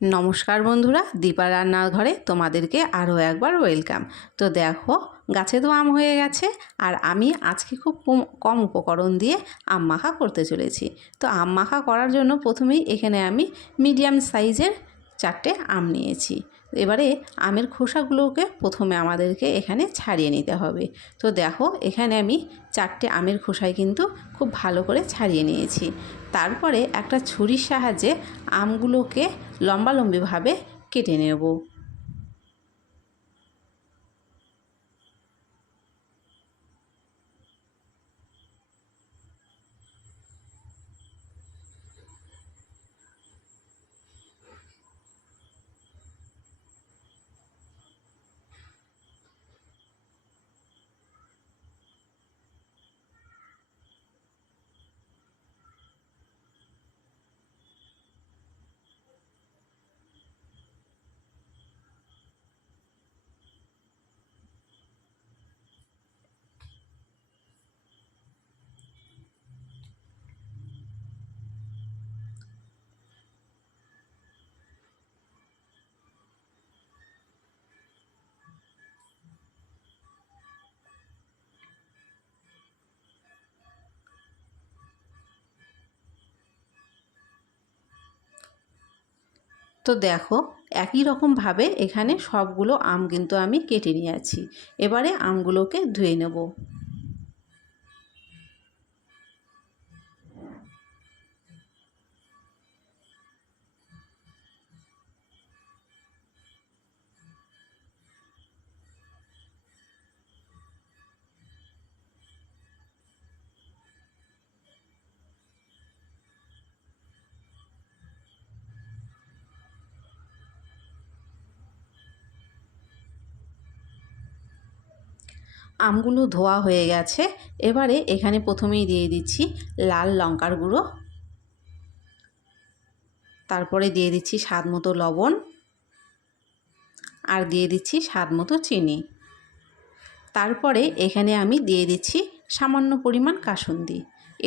নমস্কার বন্ধুরা, দীপা রান্নাঘরে তোমাদেরকে আরও একবার ওয়েলকাম। তো দেখো, গাছে তো আম হয়ে গেছে, আর আমি আজকে খুব কম কম উপকরণ দিয়ে আম মাখা করতে চলেছি। তো আম মাখা করার জন্য প্রথমেই এখানে আমি মিডিয়াম সাইজের চারটে আম নিয়েছি। এবারে আমের খোসাগুলোকে প্রথমে আমাদেরকে এখানে ছাড়িয়ে নিতে হবে। তো দেখো, এখানে আমি চারটে আমের খোসায় কিন্তু খুব ভালো করে ছাড়িয়ে নিয়েছি। তারপরে একটা ছুরির সাহায্যে আমগুলোকে লম্বালম্বিভাবে কেটে নেব। তো দেখো, একই রকমভাবে এখানে সবগুলো আম কিন্তু আমি কেটে নিয়েছি এবারে আমগুলোকে ধুয়ে নেব। আমগুলো ধোয়া হয়ে গেছে। এবারে এখানে প্রথমেই দিয়ে দিচ্ছি লাল লঙ্কার গুঁড়ো। তারপরে দিয়ে দিচ্ছি স্বাদ মতো লবণ। আর দিয়ে দিচ্ছি স্বাদ মতো চিনি। তারপরে এখানে আমি দিয়ে দিচ্ছি সামান্য পরিমাণ কাসুন্দি।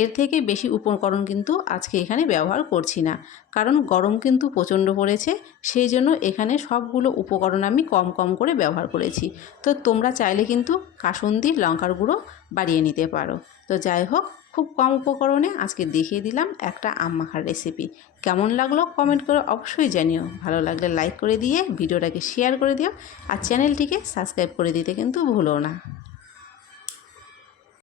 এর থেকে বেশি উপকরণ কিন্তু আজকে এখানে ব্যবহার করছি না। কারণ গরম কিন্তু প্রচণ্ড পড়েছে, সেই জন্য এখানে সবগুলো উপকরণ আমি কম কম করে ব্যবহার করেছি। তো তোমরা চাইলে কিন্তু কাসুন্দি লঙ্কার গুঁড়ো বাড়িয়ে নিতে পারো। তো যাই হোক, খুব কম উপকরণে আজকে দেখিয়ে দিলাম একটা আম মাখার রেসিপি কেমন লাগল কমেন্ট করে অবশ্যই জানিও। ভালো লাগলে লাইক করে দিয়ে ভিডিওটাকে শেয়ার করে দিও। আর চ্যানেলটিকে সাবস্ক্রাইব করে দিতে কিন্তু ভুলো না।